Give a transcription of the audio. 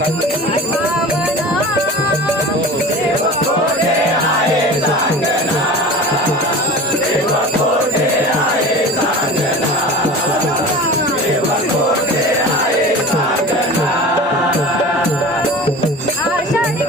कावणा देव को रे हाए सांगना देव को रे हाए सांगना देव आषाढी